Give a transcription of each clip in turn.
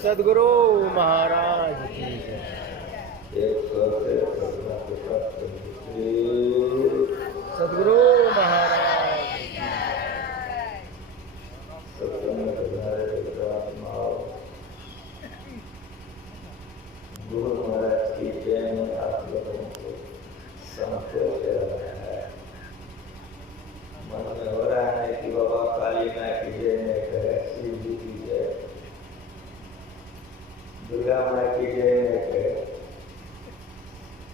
सदगुरु महाराज की सदगुरु महाराज गुरु महाराज की जय में आप लोगों को संतोष रहा है। मन में हो रहा है कि बाबा काली माँ की जय में करे, शिव जी की जय, दुर्गा माँ की जय में करे।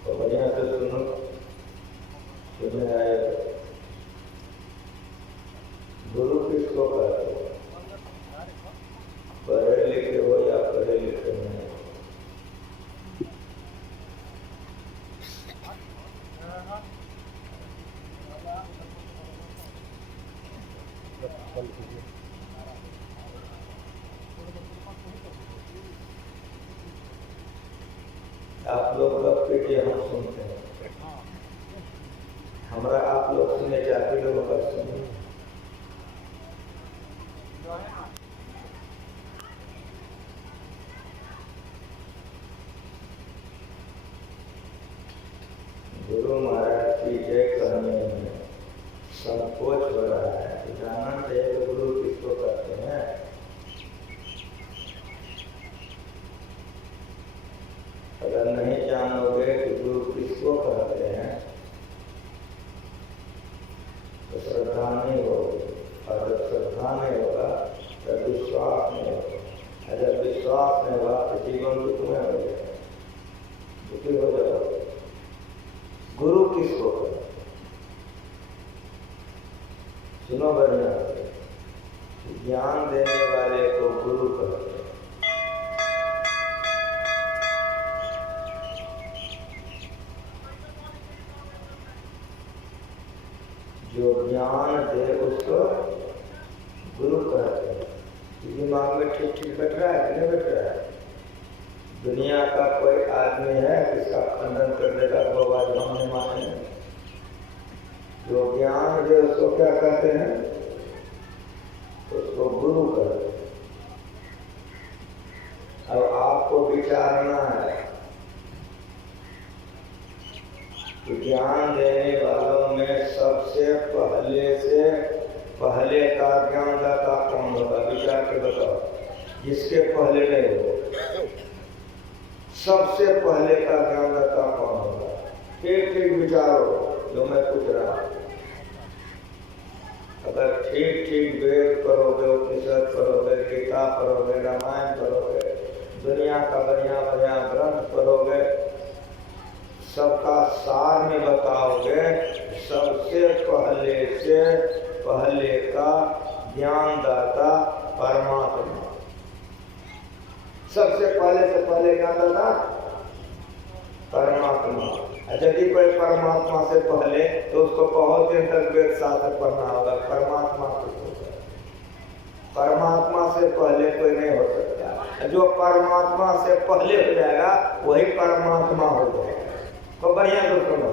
तो बढ़िया से सुनो, सुनने आए। गुरु किसको कहते हो? पढ़े लिखे हो या पढ़े लिखे नहीं? आप लोग रब कीजिए, हम सुनते हैं। हमारा आप लोग सुने, जाते लोग का सुने। गुरु महाराज की जय कहने में संकोच हो रहा है। जानना चाहिए कि गुरु किसको कहते हैं। अगर नहीं जानोगे कि गुरु किसको कहते हैं तो श्रद्धा नहीं होगी, और जब श्रद्धा नहीं होगा तो विश्वास नहीं होगा। अगर विश्वास नहीं होगा तो जीवन दुख में हो जाएगा, दुखी हो जाएगा। गुरु किसको कहते हैं? सुनो बढ़िया, ज्ञान देने वाले को गुरु कहते हैं। जो ज्ञान दे उसको गुरु कहते हैं। दिमाग में ठीक ठीक बैठ रहा है कि नहीं बैठ रहा है? दुनिया का कोई आदमी है जिसका खंडन कर देगा तो आज हम नहीं माने। जो ज्ञान दे उसको क्या कहते हैं? उसको गुरु कहते हैं। अब आपको विचारना है कि ज्ञान देने वालों में सबसे पहले का ज्ञानदाता कौन होगा? विचार के बताओ, जिसके पहले नहीं हो। सबसे पहले का ज्ञानदाता कौन होगा? ठीक ठीक विचारो जो मैं पूछ रहा हूं। अगर ठीक ठीक वेद पढ़ोगे, उपनिषद पढ़ोगे, गीता पढ़ोगे, रामायण पढ़ोगे, दुनिया का बढ़िया बढ़िया ग्रंथ पढ़ोगे, सबका सार में बताओगे, सबसे पहले का ज्ञानदाता परमात्मा। सबसे पहले ज्ञानदाता परमात्मा। यदि कोई परमात्मा से पहले तो उसको बहुत दिन तक वेद शास्त्र पढ़ना होगा। परमात्मा परमात्मा से पहले कोई नहीं हो सकता। जो परमात्मा से पहले हो जाएगा वही परमात्मा हो जाएगा। तो बढ़िया तो सुनो,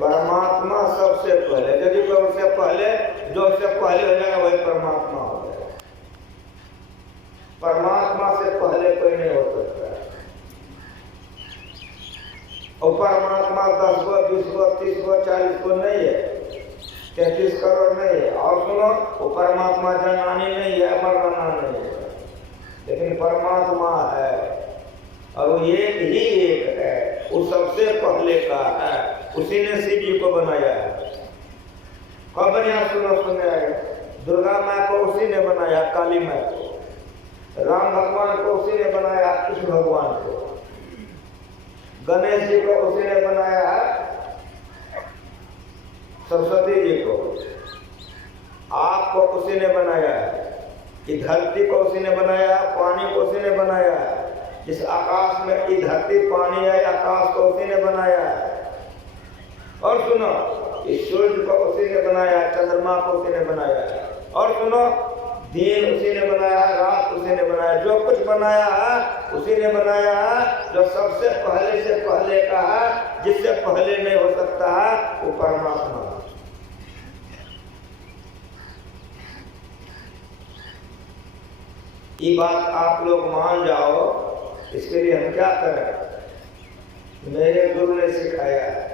परमात्मा सबसे पहले, यदि कोई उससे पहले, जो उससे पहले हो जाएगा वही परमात्मा हो जाएगा। परमात्मा से पहले कोई नहीं हो सकता। और परमात्मा 10 को 20 को 30 को 40 को नहीं है, 33 करोड़ नहीं है। और सुनो, वो परमात्मा जनानी नहीं है, मरना नहीं है, लेकिन परमात्मा है। और वो एक ही एक है, वो सबसे पहले का है। उसी ने शिव जी को बनाया है। कब बढ़िया सुनो, सुने आए, दुर्गा माँ को उसी ने बनाया, काली माँ को। राम भगवान भगवान को उसी ने बनाया, कृष्ण भगवान को। गणेश जी को उसी ने बनाया, सरस्वती जी को। आपको उसी ने बनाया, कि धरती को उसी ने बनाया, पानी को उसी ने बनाया। जिस आकाश में की धरती पानी है, आकाश को उसी ने बनाया। और सुनो, इस सूर्य को उसी ने बनाया, चंद्रमा को उसी ने बनाया। और सुनो, दिन उसी ने बनाया, रात उसी ने बनाया। जो कुछ बनाया उसी ने बनाया, जो सबसे पहले से पहले का है, जिससे पहले नहीं हो सकता है, वो परमात्मा। ये बात आप लोग मान जाओ। इसके लिए हम क्या करें? मेरे गुरु ने सिखाया है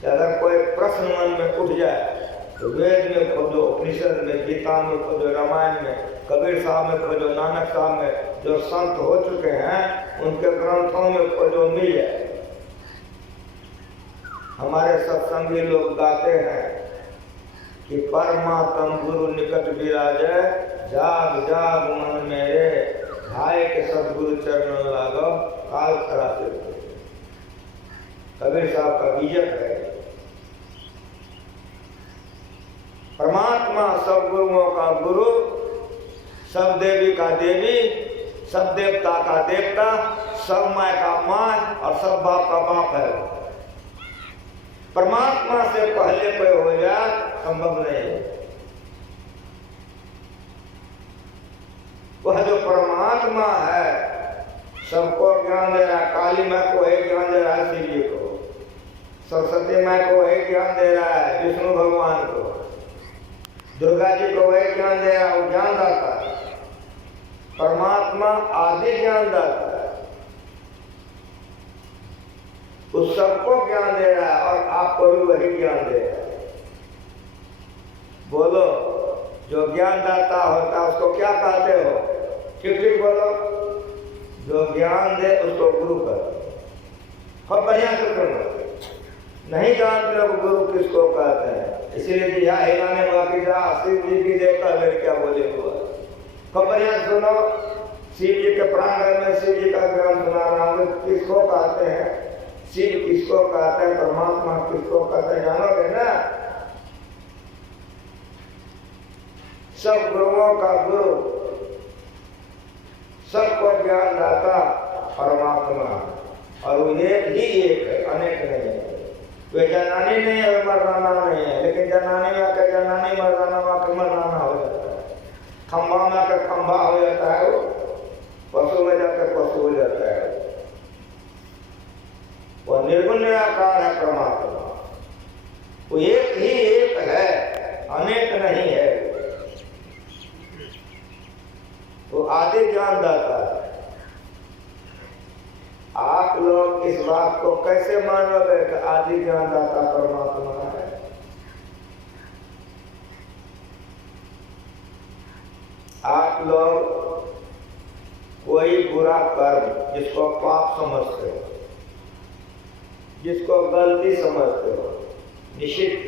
कि अगर कोई प्रश्न मन में उठ जाए तो वेद में खोजो, उपनिषद में, गीता में खोजो, रामायण में, कबीर साहब में खोजो, नानक साहब में, जो संत हो चुके हैं उनके ग्रंथों में खोजो, मिल जाए। हमारे सत्संगी लोग गाते हैं कि परमात्म गुरु निकट विराजे, जाग जाग मन मेरे, भाई के सदगुरु चरण लागो, काल कराते। कबीर साहब का बीजक है। परमात्मा सब गुरुओं का गुरु, सब देवी का देवी, सब देवता का देवता, सब माँ का माँ और सब बाप का बाप है। परमात्मा से पहले कोई हो जाए संभव नहीं है। वह जो परमात्मा है सबको ज्ञान दे रहा है। काली माँ को एक ज्ञान दे रहा है, शिव जी को। सरस्वती माँ को एक ज्ञान दे रहा है, विष्णु भगवान को। दुर्गा जी को वही ज्ञान दे रहा है, वो ज्ञान दाता है। परमात्मा आदि ज्ञान दाता है, उस सबको ज्ञान दे रहा है और आपको भी वही ज्ञान दे रहा है। बोलो, जो ज्ञान दाता होता है उसको क्या कहते हो? ठीक ठीक बोलो। जो ज्ञान दे उसको गुरु करो। खूब बढ़िया से सुनो। नहीं जानते हो गुरु किसको कहते हैं, इसीलिए कि यहाँ हिलाने बाकी जा शिव जी की देवता मेरे क्या बोले हुआ। खूब बढ़िया सुनो। शिव जी के प्रांगण में शिव जी का ज्ञान सुना रहा हूँ। किसको कहते हैं? शिव किसको कहते हैं? परमात्मा किसको कहते हैं? जानोगे ना? सब गुरुओं का गुरु, सबको ज्ञान दाता परमात्मा, और वो एक ही एक है, अनेक नहीं है। वे जनानी नहीं है, मर्दाना नहीं है, लेकिन जनानी में आकर जनानी, मर्दाना में आकर मर्दाना हो जाता है। खंबा में आकर खंबा हो जाता है, वो पशु में जाकर पशु हो जाता है। वो निर्गुण निराकार है परमात्मा। वो एक ही एक है, अनेक नहीं है। वो आदि ज्ञान दाता है। आप लोग इस बात को कैसे मानोगे कि आदि ज्ञान दाता परमात्मा है? आप लोग कोई बुरा कर्म जिसको पाप समझते हो, जिसको गलती समझते हो, निषिद्ध,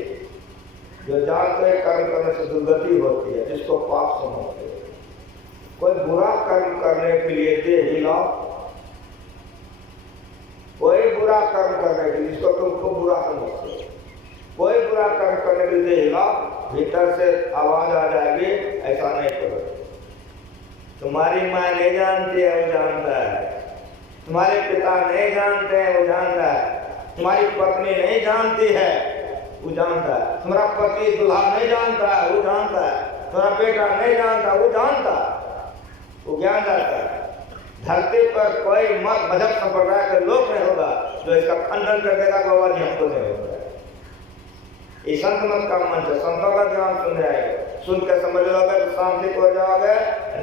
जो जानते हैं कर्म करने से दुर्गति होती है, जिसको पाप समझते हो, कोई बुरा कर्म करने के लिए दे हिलाओ। कोई बुरा कर्म करने के लिए, जिसको तुम खूब बुरा समझते हो, कोई बुरा कर्म करने के लिए हिलाओ, भीतर से आवाज आ जाएगी, ऐसा नहीं करो। तुम्हारी माँ नहीं जानती है, वो जानता है। तुम्हारे पिता नहीं जानते हैं, वो जानता है। तुम्हारी पत्नी नहीं जानती है, वो जानता है। तुम्हारा पति दुल्हा नहीं जानता है, वो जानता है। तुम्हारा बेटा नहीं जानता, वो जानता है। वो ज्ञान दाता है। धरती पर कोई मत मजहब संप्रदाय के लोग नहीं होगा जो इसका खंडन कर देगा कि बाबा जी हमको नहीं होगा। ये संत मत का मंच है, संतों का ज्ञान सुन जाएगा। सुन के समझ लोगे तो शांति हो जाओगे,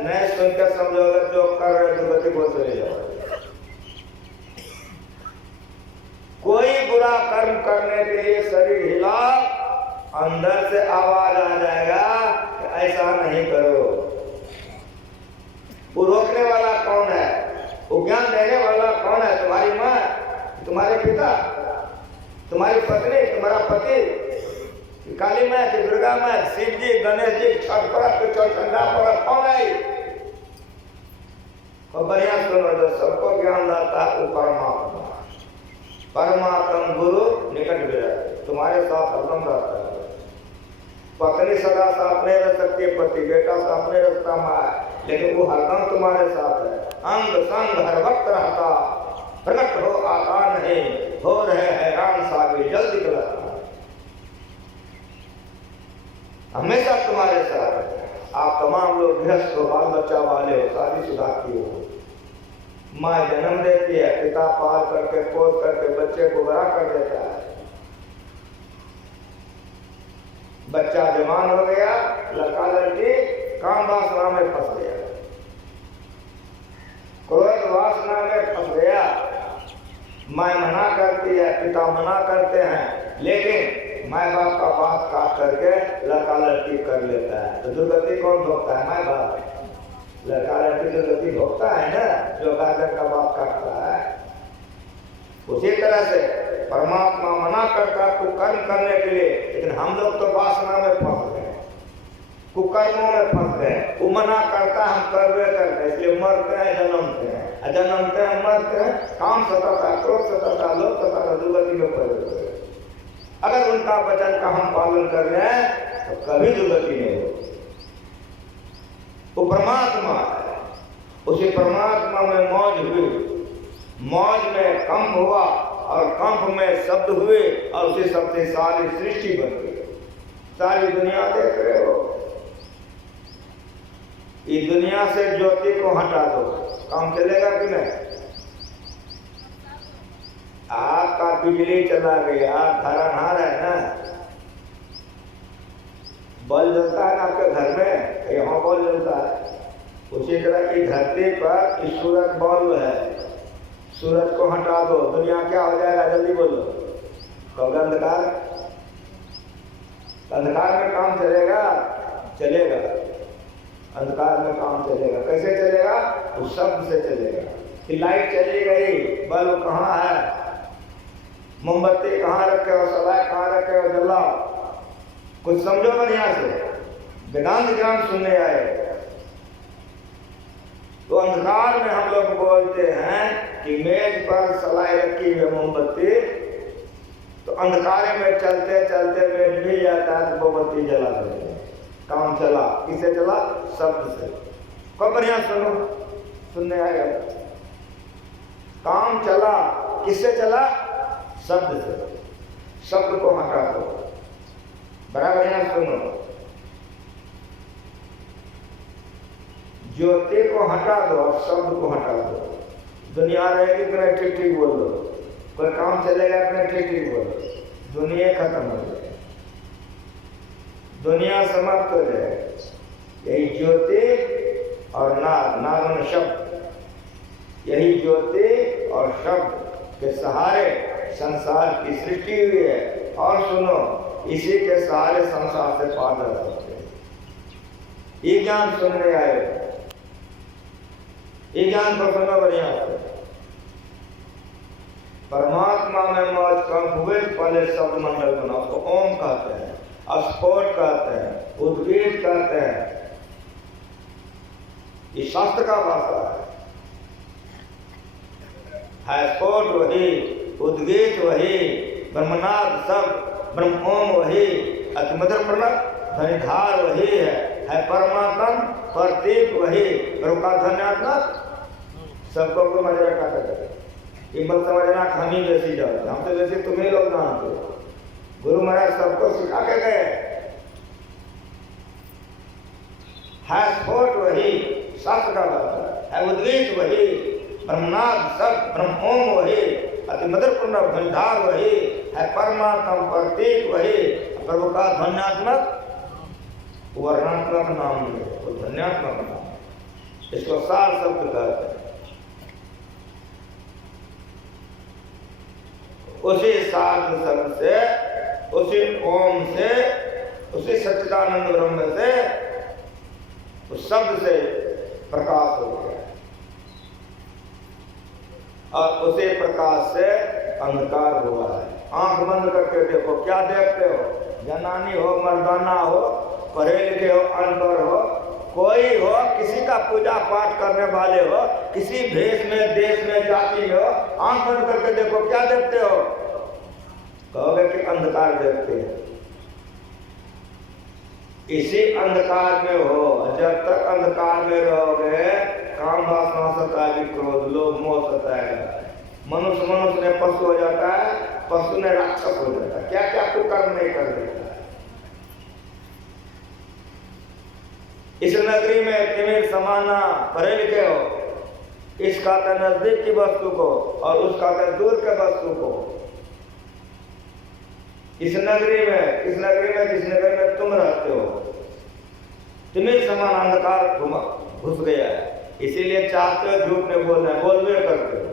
नहीं सुन के समझोगे जो कर रहे दुर्गति को चले जाओगे। कोई बुरा कर्म करने के लिए शरीर हिला, अंदर से आवाज आ जाएगा कि ऐसा नहीं करो। वो रोकने वाला कौन है? वो ज्ञान देने वाला कौन है? तुम्हारी माँ, तुम्हारे पिता, तुम्हारी पत्नी, तुम्हारा पति, काली माँ की, दुर्गा माँ, शिव जी, गणेश जी, छठ पर्व, चौठंडा पर्व, कौन है? और बढ़िया सुनो, जो सबको ज्ञान दाता है वो परमात्मा। परमात्मा गुरु निकट विराजे, तुम्हारे साथ हरदम रहता है। पत्नी सदा साथ नहीं रह सकती पति, बेटा साथ नहीं रखता माँ, लेकिन वो हरदम तुम्हारे साथ है। अंग संग हर वक्त रहता, प्रकट हो आता नहीं, हो रहे हैरान साबिर जल्द दिखलाता, हमेशा तुम्हारे साथ है। आप तमाम लोग गृहस्थ हो, बाल बच्चा वाले हो, शादीशुदा की हो, माँ जन्म देती है, पिता पाल करके पोस करके बच्चे को बड़ा कर देता है। बच्चा जवान हो गया, लड़का लड़की काम वासना में फंस गया, क्रोध वासना में फंस गया। माँ मना करती है, पिता मना करते हैं, लेकिन माँ बाप का बात काट करके लड़का लड़की कर लेता है। तो दुर्गति कौन भोगता है? माँ बाप। लड़का लड़की दुर्गति भोगता है ना, जो गार्जियन का बात काटता है। उसी तरह से परमात्मा मना करता है कुकर्म करने के लिए, लेकिन हम लोग तो वासना में फंस गए, कुकर्मों में फंस गए। वो मना करता हम करवे करते हैं, इसलिए मरते हैं जन्मते हैं, जन्मते हैं मरते हैं, काम सताता है, क्रोध सताता है, लोभ सताता है, दुर्गति में पड़े हुए। अगर उनका वचन का हम पालन कर रहे हैं तो कभी दुर्गति नहीं होगी। वो परमात्मा है, उसी परमात्मा में मौज हुई, मौज में कंप हुआ और कंप में शब्द हुए और उसी शब्द से सारी सृष्टि बन गई। सारी दुनिया देख रहे हो, इस दुनिया से ज्योति को हटा दो, काम चलेगा कि नहीं? आपका बिजली चला गया, धराधार है ना, बल्ब जलता है ना आपके घर में, यहाँ बल्ब जलता है। उसी तरह की धरती पर सूरज बल्ब है, सूरज को हटा दो, दुनिया क्या हो जाएगा? जल्दी बोलो। कब अंधकार? अंधकार में काम चलेगा? चलेगा, अंधकार में काम चलेगा। कैसे चलेगा? उस शब्द से चलेगा। कि लाइट चली गई, बल्ब कहाँ है, मोमबत्ती कहाँ रखे हो, सलाह कहाँ रखे हो, जलाओ। कुछ समझो बढ़िया से, वेदांत ज्ञान सुनने आए। तो अंधकार में हम लोग बोलते हैं कि मेज पर सलाई रखी है मोमबत्ती, तो अंधकार में चलते चलते मेज मिल जाता है तो मोमबत्ती जला देते हैं, काम चला। किसे चला? शब्द से। कब बढ़िया सुनो, सुनने आएगा। काम चला, किससे चला? शब्द से। शब्द को हटा दो, बड़ा बढ़िया सुनो। ज्योति को हटा दो और शब्द को हटा दो, दुनिया रहेगी कि नहीं? ठीक ठीक बोल दो। कोई काम चलेगा कि नहीं? ठीक ठीक बोलो। दुनिया खत्म हो जाए, दुनिया समाप्त हो जाए। यही ज्योति और नाद शब्द, यही ज्योति और शब्द के सहारे संसार की सृष्टि हुई है। और सुनो, इसी के सहारे संसार से पार कर सकते हैं। ये ज्ञान सुनने आए, ये ज्ञान को सुनो बढ़िया से। परमात्मा में मौज कम हुए, पहले शब्द मंडल बना, उसको ओम कहते हैं, स्फोट कहते हैं, उद्गीत कहते हैं। ये शास्त्र का भाषा है। स्फोट वही, उद्गीत वही, ब्रह्मनाद सब, ब्रह्म ओम वही, अतिमधुर प्रणव ध्वनिधार वही है परमात्मा, प्रतीक वही, का धन्यात्मक। सबको को मजा काटे, ये मत समझना हम ही जैसी जाते, हम तो जैसे तुम्हें लोग जानते हो। गुरु महाराज सबको सिखा के गए। है स्फोट वही, शास्त्र का बात है, उद्गीत वही, ब्रह्मनाद सब, ब्रह्म ओम वही, अति मधुर प्रणव ध्वनिधार वही है परमात्मा, प्रतीक वही, प्रभु का धन्यात्मक वर्णात्मक नाम है, वो धन्यात्मक नाम है। इसको सार शब्द कहते हैं। उसी सार शब्द से, उसी ओम से, उसी सच्चिदानंद ब्रह्म से, उस शब्द से प्रकाश हो गया और उसी प्रकाश से अंधकार हुआ है। आंख बंद करके देखो, क्या देखते हो? जनानी हो, मर्दाना हो, पढ़े लिखे हो, अनपढ़ हो, कोई हो, किसी का पूजा पाठ करने वाले हो, किसी भेष में, देश में, जाति में हो, आंख बंद करके देखो, क्या देखते हो? कहोगे कि अंधकार देखते हैं। इसी अंधकार में हो, जब तक अंधकार में रहोगे, काम वासना सताएगी, क्रोध लोभ मोह सताएगा। मनुष्य में पशु हो जाता है, पशु ने राक्षस हो जाता है। क्या क्या कुकर्म नहीं कर देता। इस नगरी में तिमिर समाना, पढ़े लिखे हो, इस कहते नजदीक की वस्तु को और उस कहते दूर के वस्तु को। इस नगरी में जिस नगरी में तुम रहते हो, तिमिर समान अंधकार घुस गया है। इसीलिए चाहते हो झूठ नहीं बोलना है, बोलवे करते हो।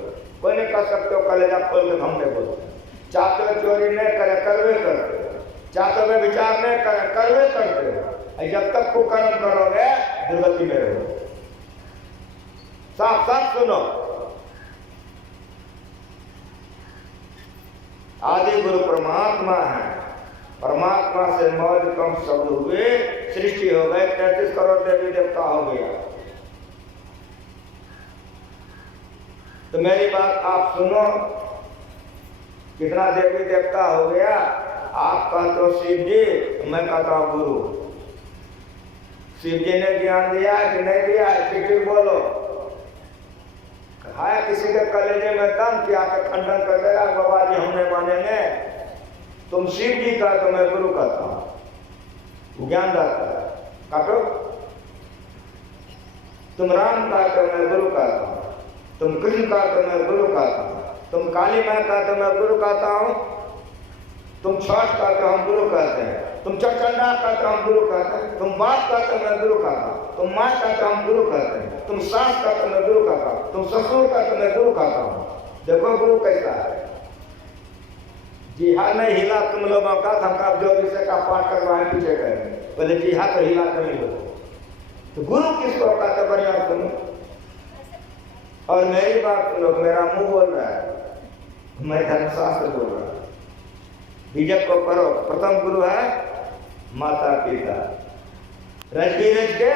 कोई नहीं कर सकते हो, कलेजा खोल के हम नहीं बोलते। चाहते हो चोरी नहीं करे, करवे करते हो। चाहते हो विचार नहीं करे, करवे करते हो। जब तक कुकर्म करोगे दुर्गति में रहोगे। साफ साफ सुनो, आदि गुरु परमात्मा है। परमात्मा से मौज कम शब्द हुए, सृष्टि हो गए, 33 करोड़ देवी देवता हो गया। तो मेरी बात आप सुनो, कितना देवी देवता हो गया। आप कहते हो शिव जी, मैं कहता हूं गुरु। शिव जी ने ज्ञान दिया है कि नहीं दिया है? ठीक बोलो। है किसी के कलेजे में दम कि आके खंडन कर देगा, बाबा जी हम नहीं मानेंगे। तुम शिव जी का तो मैं गुरु कहता हूं, ज्ञानदाता काटो। तुम राम का तो मैं गुरु कहता हूं, तुम कृष्ण का तो मैं गुरु कहता हूं, तुम काली माँ का तो मैं गुरु कहता हूं, तुम छठ का तो हम गुरु कहते हैं, तुम चरचंडा का तो हम गुरु कहते हैं, तुम बाप का तो मैं गुरु कहता हूं, तुम माँ का तो हम गुरु कहते हैं, तुम सास का तो मैं गुरु कहता हूं, तुम ससुर का तो मैं गुरु कहता हूं। देखो गुरु कैसा है। जी हाँ नहीं हिला तुम लोगों का, हम जो विषय का पाठ करवाए पीछे करेंगे, बोले जी हाँ तो हिला नहीं लो। तो गुरु किसको कहते बढ़िया सुनो। और मेरी बात सुनो, मेरा मुंह बोल रहा है, मैं धर्मशास्त्र बोल रहा हूं। बीजक को करो। प्रथम गुरु है माता पिता, रज के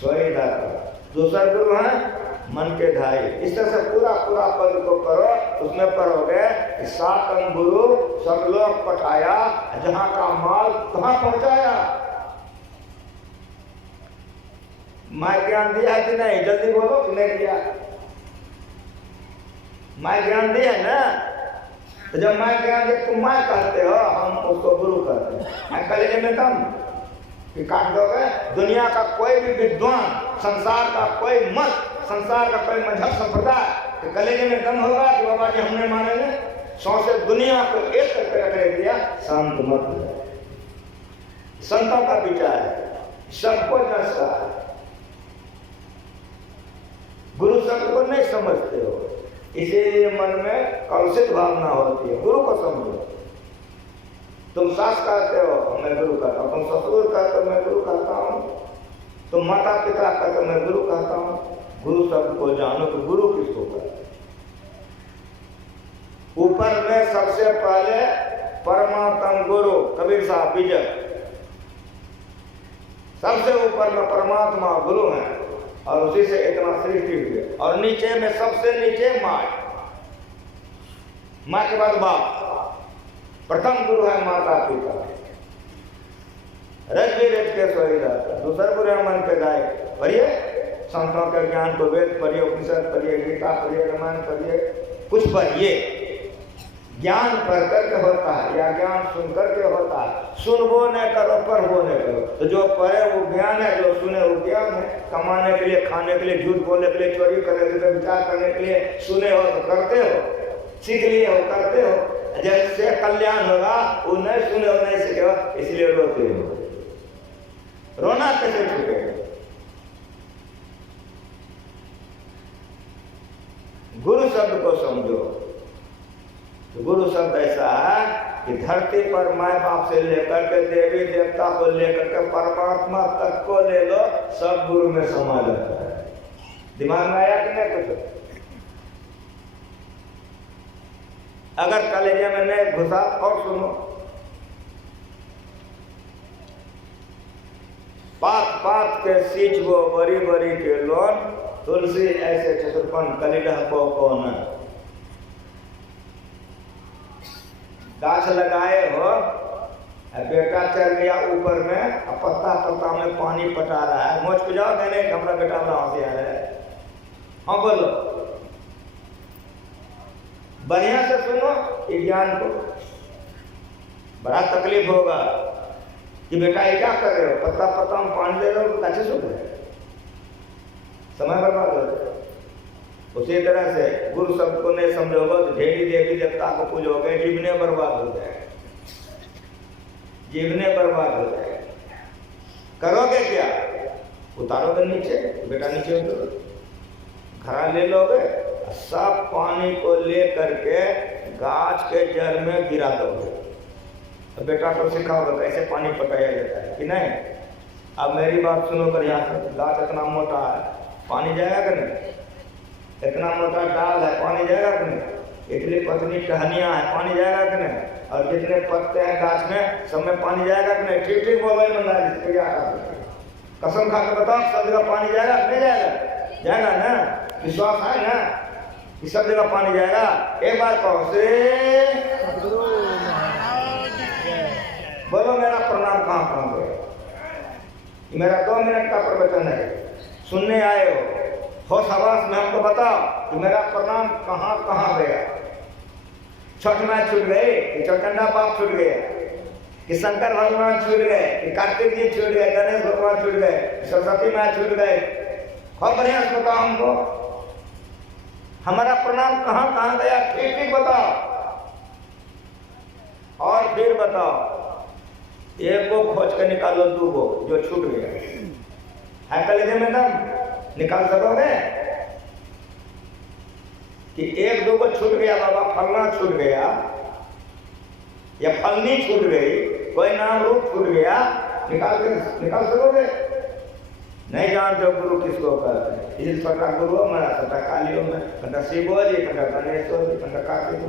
सोई दाता। दूसरा गुरु है मन के ढाई। इस तरह से पूरा पद को करो, उसमें पढ़ोगे कि सातम गुरु सब लोग पठाया, जहां का माल कहां पहुंचाया। मैं ज्ञान दिया कि नहीं? जल्दी बोलो कि नहीं दिया? मैं ज्ञान दिया ना। तो जब मैं ज्ञान दे तुम मैं कहते हो, हम उसको गुरु कहते हैं। मैं कलेजे में दम कि काट दोगे। दुनिया का कोई भी विद्वान, संसार का कोई मत, संसार का कोई मजहब संप्रदाय कि कलेजे में दम होगा कि बाबा जी हमने मानेंगे। सौंसे दुनिया को एक करके रख दिया, शांत मत हो। संतों का विचार है, सबको नष्टा है। गुरु शब्द को नहीं समझते हो, इसीलिए मन में कलुषित भावना होती है। गुरु को समझो। तुम सास कहते हो मैं गुरु कहता हूँ, तुम ससुर कहते हो मैं गुरु कहता हूँ, तुम माता पिता कहते हो मैं गुरु कहता हूँ। गुरु शब्द को जानो कि गुरु किसको कहते हैं। ऊपर में सबसे पहले परमात्म गुरु कबीर साहब विजय, सबसे ऊपर में परमात्मा गुरु है और उसी से इतना सृष्टि हुई। और नीचे में सबसे नीचे माँ के बाद बाप। प्रथम गुरु है माता पिता, रज के सोई दाता। दूसरा गुरु है मन के गाय। पढ़िए संतों के ज्ञान को, वेद पढ़िए, उपनिषद पढ़िए, गीता पढ़िए, रामायण पढ़िए, कुछ पढ़िए। ज्ञान पढ़ करके होता है या ज्ञान सुन करके होता है। सुनबो न करो, पढ़बो न करो। तो जो पढ़े वो ज्ञान है, जो सुने वो ज्ञान है। कमाने के लिए, खाने के लिए, झूठ बोलने के लिए, चोरी करने के लिए, विचार करने के लिए सुने हो तो करते हो, सीख लिए हो करते हो। जैसे कल्याण होगा वो नहीं सुने हो नहीं सीखे हो, इसलिए रोते हो। रोना कैसे छूटेगा? गुरु शब्द को समझो। तो गुरु शब्द ऐसा है कि धरती पर माँ बाप से लेकर के देवी देवता को लेकर के परमात्मा तक को ले लो, सब गुरु में समा जाता है। दिमाग में आया कि नहीं कुछ? अगर कलेजे में नहीं घुसा और सुनो, पात पात के सींचबो बरी बरी के लोन, तुलसी ऐसे चतुर्पन कलिडह को कौन। गाछ लगाए हो, बेटा चल गया ऊपर में, पत्ता पत्ता में पानी पटा रहा है, मोच को जाओ कहने हमारा बेटा बड़ा होशियार है। हाँ बोलो, बढ़िया से सुनो ये ज्ञान को। बड़ा तकलीफ होगा कि बेटा ये क्या कर रहे हो, पत्ता पत्ता में पानी दे रहे हो, कैसे सुन रहे, समय बर्बाद हो जाए। उसी तरह से गुरु शब्द को नहीं समझोगे तो ढेरी देवी देवता को पूजोगे, जीवने बर्बाद हो जाए, जीवने बर्बाद हो जाए। करोगे क्या, उतारोगे नीचे, बेटा नीचे उतरो, घड़ा ले लोगे, सब पानी को ले करके गाछ के जड़ में गिरा दोगे। तो बेटा को सिखाओगे कैसे पानी पटाया जाता है कि नहीं। अब मेरी बात सुनो बढ़िया से, गाछ इतना मोटा है, पानी जाएगा कि नहीं, इतना मोटा डाल है, पानी जाएगा कि नहीं, इतनी पतली टहनियाँ है, पानी जाएगा कि नहीं, और जितने पत्ते हैं गाछ में सब में पानी जाएगा कि नहीं। ठीक ठीक मोबाइल मंगा लीजिए, कसम खा के बताओ सब जगह पानी जाएगा कि नहीं जाएगा, जाएगा ना, विश्वास है ना कि सब जगह पानी जाएगा। एक बार कहो से बोलो मेरा प्रणाम कहाँ कहाँ गया। मेरा 2 मिनट का प्रवचन है, सुनने आए हो सवास में हमको बताओ कि मेरा प्रणाम कहाँ कहाँ गया। छठ माँ छूट गई कि चौचंडा बाप छूट गया, कि शंकर भगवान छूट गए, कि कार्तिक जी छूट गए, गणेश भगवान छूट गए, सरस्वती माँ छूट गए। बहुत बढ़िया से बताओ हमको हमारा प्रणाम कहाँ कहाँ गया, ठीक ठीक बताओ। और फिर बताओ, एक को खोज के निकालो, 2 को जो छूट गया है कलेजे में दम निकाल सकोगे कि 1-2 को छूट गया, बाबा फलना छूट गया या फलनी छूट गई, कोई नाम रूप छूट गया, निकाल सकोगे। नहीं जानते हो गुरु किसको कहते हैं। इस प्रकार गुरु हमारा सटा कालियों में कंटा शिवो जी, कंटा गणेशो जी, कंटा कार्तिक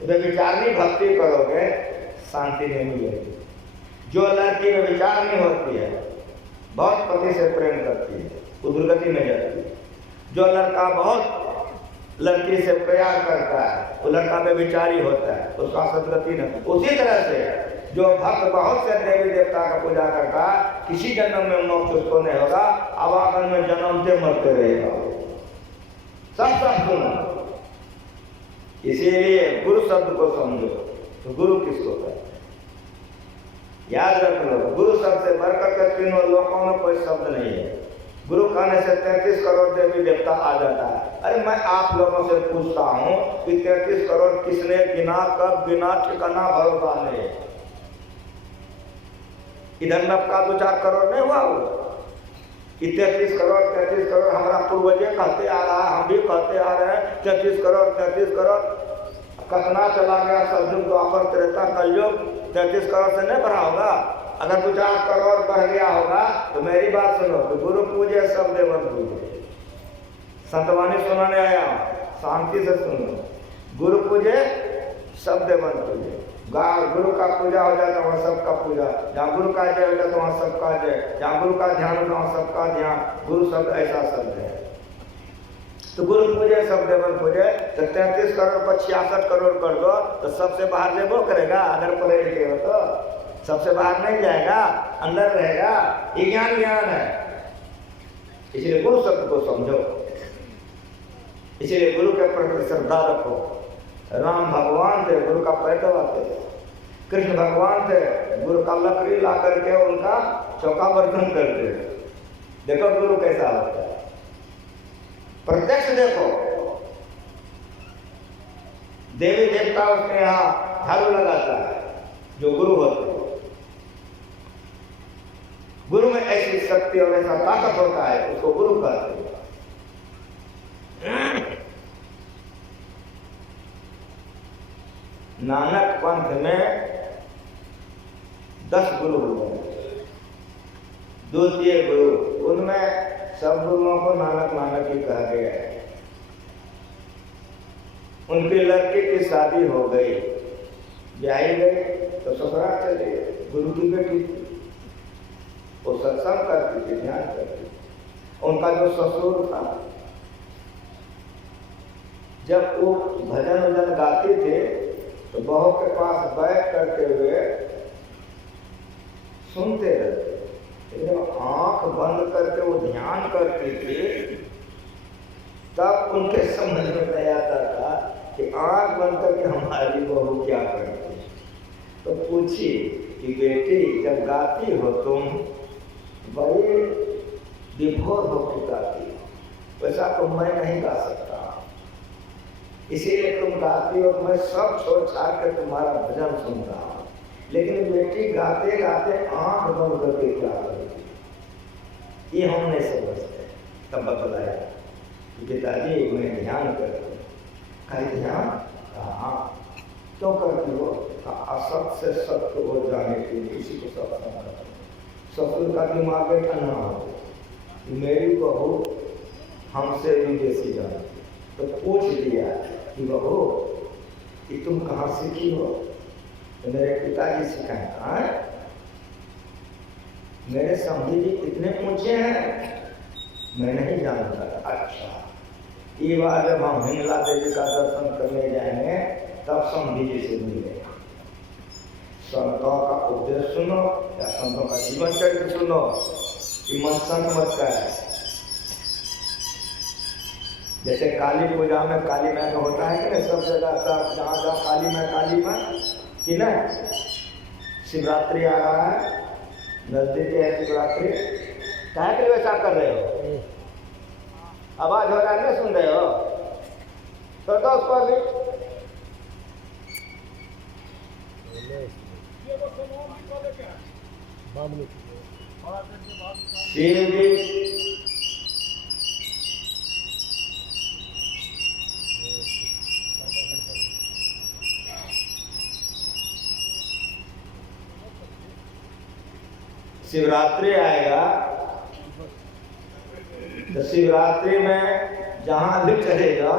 जी। विचारनी भक्ति करोगे शांति नहीं मिलेगी। जो लड़की में विचार नहीं होती है, बहुत पति से प्रेम करती है, वो दुर्गति में जाती है। जो लड़का बहुत लड़की से प्यार करता है, वो लड़का में विचारी होता है, उसका सदगति नहीं। उसी तरह से जो भक्त बहुत से देवी देवता का पूजा करता है, किसी जन्म में मोक्ष उसको नहीं होगा, अवागन में जन्मते मरते रहेगा। सब सुनो, इसीलिए गुरु शब्द को समझो। तो गुरु किसको कहते हैं, याद रख लो। गुरु शब्द से बढ़कर के तीनों लोकों में कोई शब्द नहीं है। गुरु कहने से 33 करोड़ देवी देवता आ जाता है। अरे मैं आप लोगों से पूछता हूँ कि 33 करोड़ किसने गिना, कब गिना, ठिकाना भरोसा नहीं। इधर नब का 2-4 करोड़ नहीं हुआ वो, 33 करोड़ हमारा पूर्वजे कहते आ रहा है, हम भी कहते आ रहे हैं 33 करोड़। कतना चला गया सतयुग, द्वापर, त्रेता, कलयुग, 33 करोड़ से नहीं बढ़ा होगा। अगर 2-4 करोड़ बढ़ गया होगा तो मेरी बात सुनो, तो गुरु पूजे सब देवन पूजे। संतवाणी सुनाने आया, शांति से सुनो। गुरु पूजे सब देवन पूजे। गुरु का पूजा हो जाता है वहाँ सबका पूजा, जहाँ गुरु का जय हो जाता है वहाँ सबका जय, जहाँ गुरु का ध्यान होता है वहाँ सबका ध्यान। गुरु शब्द ऐसा शब्द है। तो गुरु पूजे सब देवन पूजे। तो 33 करोड़ पर 66 करोड़ कर दो तो सबसे बाहर जेबो करेगा। अगर पढ़े लिखे हो तो सबसे बाहर नहीं जाएगा, अंदर रहेगा। ये ज्ञान है। इसलिए गुरु शब्द को समझो, इसलिए गुरु के प्रति श्रद्धा रखो। राम भगवान थे, गुरु का पैर दबाते। कृष्ण भगवान थे, गुरु का लकड़ी ला करके उनका चौका बर्तन करते। देखो गुरु कैसा होता है, प्रत्यक्ष देखो। देवी देवता उसके यहाँ झाड़ू लगाता है जो गुरु होते हैं। गुरु में ऐसी शक्ति और ऐसा ताकत होता है, उसको गुरु कहते हैं। नानक पंथ में 10 गुरु हुए। द्वितीय गुरु, उनमें सब गुरुओं को नानक नानक ही कहा गया है। उनकी लड़की की शादी हो गई, ब्याही गई तो ससुराल चले गए। गुरु की बेटी थी, वो सत्संग करती थी, ध्यान करती थी। उनका जो ससुर था, जब वो भजन वजन गाते थे तो बहू के पास बैठ करते हुए सुनते रहते। आंख बंद करके वो ध्यान करती थी, तब उनके समझ में नहीं आता था कि आंख बंद करके हमारी बहू क्या करती है। तो पूछी कि बेटी, जब गाती हो तुम बड़े विभोर होकर गाती हो, वैसा तो मैं नहीं गा सकता, इसीलिए तुम गाती हो, मैं सब छोड़ छाड़ कर तुम्हारा भजन सुनता हूँ। लेकिन बेटी गाते गाते आंख बंद करके क्या करती, ये हम नहीं समझते। तब बतलाया कि पिताजी मैं ध्यान करती हूँ। कहीं ध्यान? कहा क्यों करती हो? असत से सत्य हो जाने के लिए इसी को सब करते। ससुर का दिमाग ठंडा हो, मेरी बहू हमसे भी बेसी जानती, तो पूछ लिया कि बहू कि तुम कहाँ सीखी हो? तो मेरे पिताजी सिखाए। मेरे समझी जी कितने ऊंचे हैं मैं नहीं जानता। अच्छा, ये बार जब हम हिंगला देवी का दर्शन करने जाएंगे तब समझी जी से मिलेगा। संतों का उपदेश सुनो या संतों का जीवन चरित्र सुनो, कि मन संग मत का है। जैसे काली पूजा में काली माँ का होता है कि नहीं, सब जगह सब जहाँ जहाँ काली माँ कि ना। शिवरात्रि आ रहा है, नजदीक है शिवरात्रि, काहे के लिए वैसा कर रहे हो? आवाज हो रहा है ना, सुन रहे हो? तो दो उसको अभी शिव जी शिवरात्रि आएगा तो शिवरात्रि में जहाँ भी चलेगा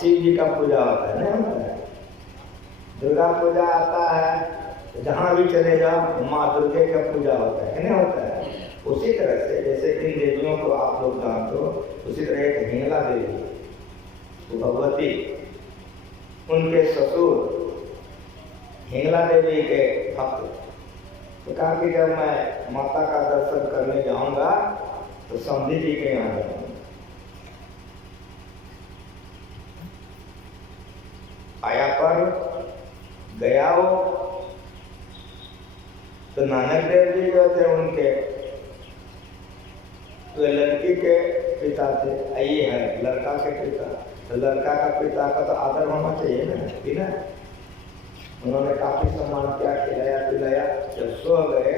शिव जी का पूजा होता है ना। दुर्गा पूजा आता है तो जहाँ भी चले जाओ माँ दुर्गे का पूजा होता है नहीं होता है। उसी तरह से जैसे इन देवियों को आप लोग जानते हो, उसी तरह एक हिंगला देवी तो भगवती, उनके ससुर हिंगला देवी के भक्त। तो कहा कि जब मैं माता का दर्शन करने जाऊंगा तो समझी जी के यहाँ जाऊंगा। आया पर गया हो तो नानक देव जी जो थे उनके तो लड़की के पिता थे, ये है लड़का के पिता, तो लड़का का पिता का तो आदर होना चाहिए ना। उन्होंने काफी सम्मान किया, खिलाया पिलाया। जब सो गए